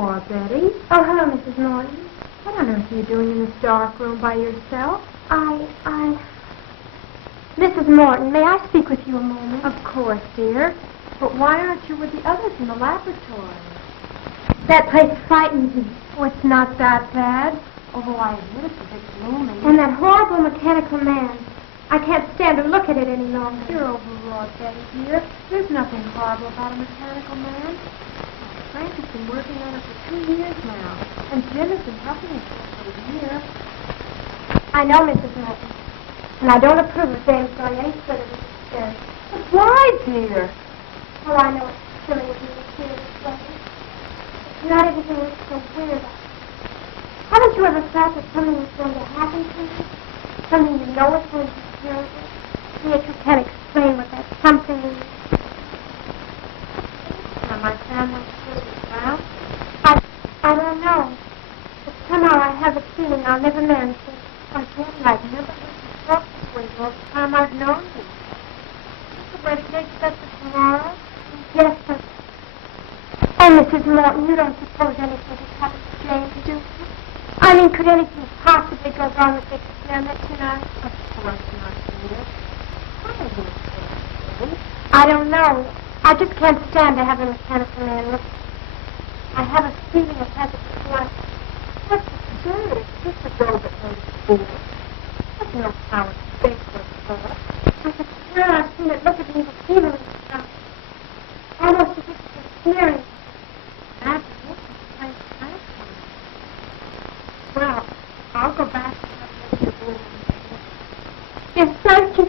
are, Betty. Oh, hello, Mrs. Morton. What on earth are you doing in this dark room by yourself? Mrs. Morton, may I speak with you a moment? Of course, dear. But why aren't you with the others in the laboratory? That place frightens me. Oh, it's not that bad. Although I admit it's a bit gloomy. And that horrible mechanical man. I can't stand to look at it any longer. You're overwrought, Betty, dear. There's nothing horrible about a mechanical man. Frank has been working on it for 2 years now. And Jim has been helping him for a year. I know, Mrs. Morton. And I don't approve of James going any further with this experiment. But why, dear? Oh, I know it's silly of you to feel this way. But not everything looks so weird. Haven't you ever felt that something is going to happen to you? Something you know is going to be terrible? Yet you can't explain what that something is. Are my family still around? I don't know. But somehow I have a feeling I'll never marry him. Why, Betty, I've never heard you talk this way all the time I've known you. The wedding day set for tomorrow? Yes, but... Oh, Mrs. Morton, you don't suppose anything has happened to James, do you? I mean, could anything possibly go wrong with the experiment tonight? Of course not, dear. What is it, Betty? I don't know. I just can't stand to have a mechanical man look. I have a feeling it has its blood. What's absurd? It's just a girl that knows school. There's no power to think what's for. I could swear I've seen it look at me with evil in its eyes. Almost as if it was sneering. That's what the place has for me. Well, I'll go back to the room. Yes, thank you.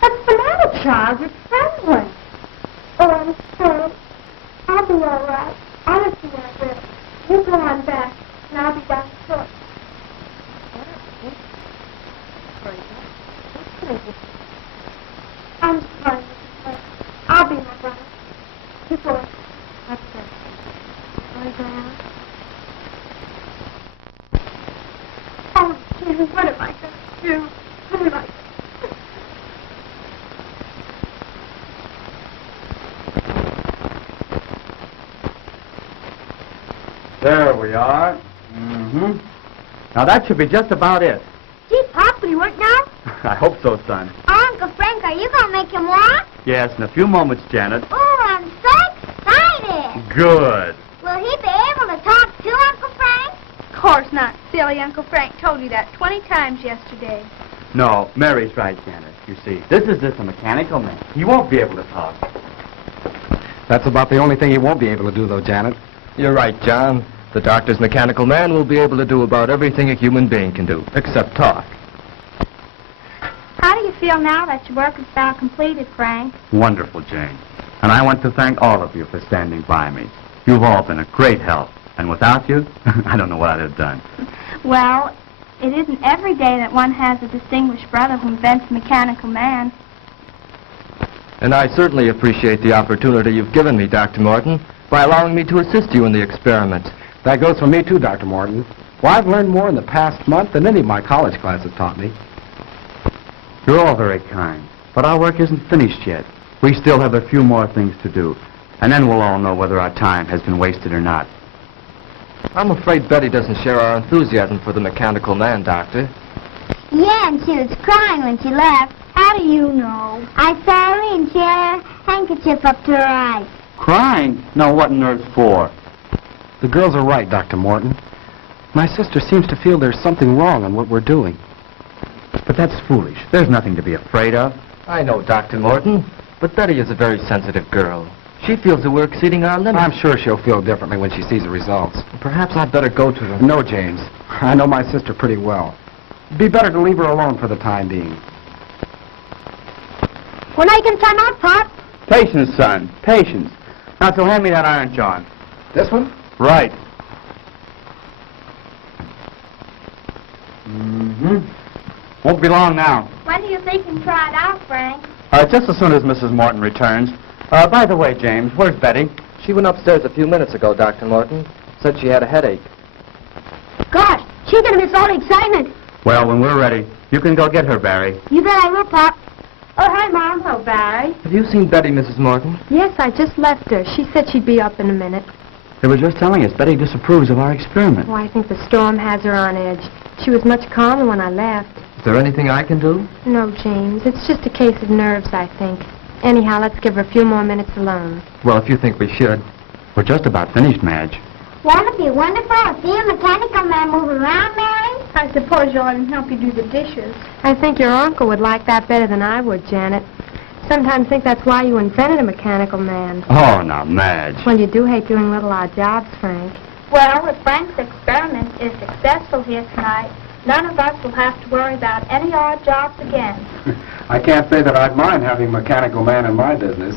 What's the matter, child? You're trembling. Oh, I'm sorry. I'll be all right. Honestly, I will. You go on back, and I'll be down short. I'm sorry, Mrs. Morton. I'll be my brother. You go in. That's it. Lie down. Oh, Jim, what am I going to do? What am I going to do? There we are. Mm-hmm. Now that should be just about it. Gee, Pop, will you work now? I hope so, son. Oh, Uncle Frank, are you going to make him walk? Yes, in a few moments, Janet. Oh, I'm so excited. Good. Will he be able to talk too, Uncle Frank? Of course not, silly. Uncle Frank told you that 20 times yesterday. No, Mary's right, Janet. You see, this is just a mechanical man. He won't be able to talk. That's about the only thing he won't be able to do, though, Janet. You're right, John. The doctor's mechanical man will be able to do about everything a human being can do, except talk. How do you feel now that your work is now completed, Frank? Wonderful, Jane. And I want to thank all of you for standing by me. You've all been a great help. And without you, I don't know what I'd have done. Well, it isn't every day that one has a distinguished brother who invents a mechanical man. And I certainly appreciate the opportunity you've given me, Dr. Morton, by allowing me to assist you in the experiment. That goes for me, too, Dr. Morton. Well, I've learned more in the past month than any of my college classes taught me. You're all very kind. But our work isn't finished yet. We still have a few more things to do. And then we'll all know whether our time has been wasted or not. I'm afraid Betty doesn't share our enthusiasm for the mechanical man, Doctor. Yeah, and she was crying when she left. How do you know? I saw her and she had her handkerchief up to her eyes. Crying? No, what on earth for? The girls are right, Dr. Morton. My sister seems to feel there's something wrong in what we're doing. But that's foolish. There's nothing to be afraid of. I know, Dr. Morton, but Betty is a very sensitive girl. She feels that we're exceeding our limits. I'm sure she'll feel differently when she sees the results. Perhaps I'd better go to her. No, James. I know my sister pretty well. It'd be better to leave her alone for the time being. When are you going to time out, Pop? Patience, son. Patience. Now, so hand me that iron, John. This one? Right. Mm-hmm. Won't be long now. When do you think you can try it out, Frank? Just as soon as Mrs. Morton returns. By the way, James, where's Betty? She went upstairs a few minutes ago, Dr. Morton. Said she had a headache. Gosh, she's going to miss all the excitement. Well, when we're ready, you can go get her, Barry. You bet I will, Pop. Oh, hi, Mom. Hello, Barry. Have you seen Betty, Mrs. Morton? Yes, I just left her. She said she'd be up in a minute. They were just telling us Betty disapproves of our experiment. Oh, I think the storm has her on edge. She was much calmer when I left. Is there anything I can do? No, James. It's just a case of nerves, I think. Anyhow, let's give her a few more minutes alone. Well, if you think we should. We're just about finished, Madge. Won't it be wonderful to see a mechanical man move around, Mary? I suppose you'll let him help you do the dishes. I think your uncle would like that better than I would, Janet. Sometimes think that's why you invented a mechanical man. Oh, now, Madge. Well, you do hate doing little odd jobs, Frank. Well, if Frank's experiment is successful here tonight, none of us will have to worry about any odd jobs again. I can't say that I'd mind having a mechanical man in my business.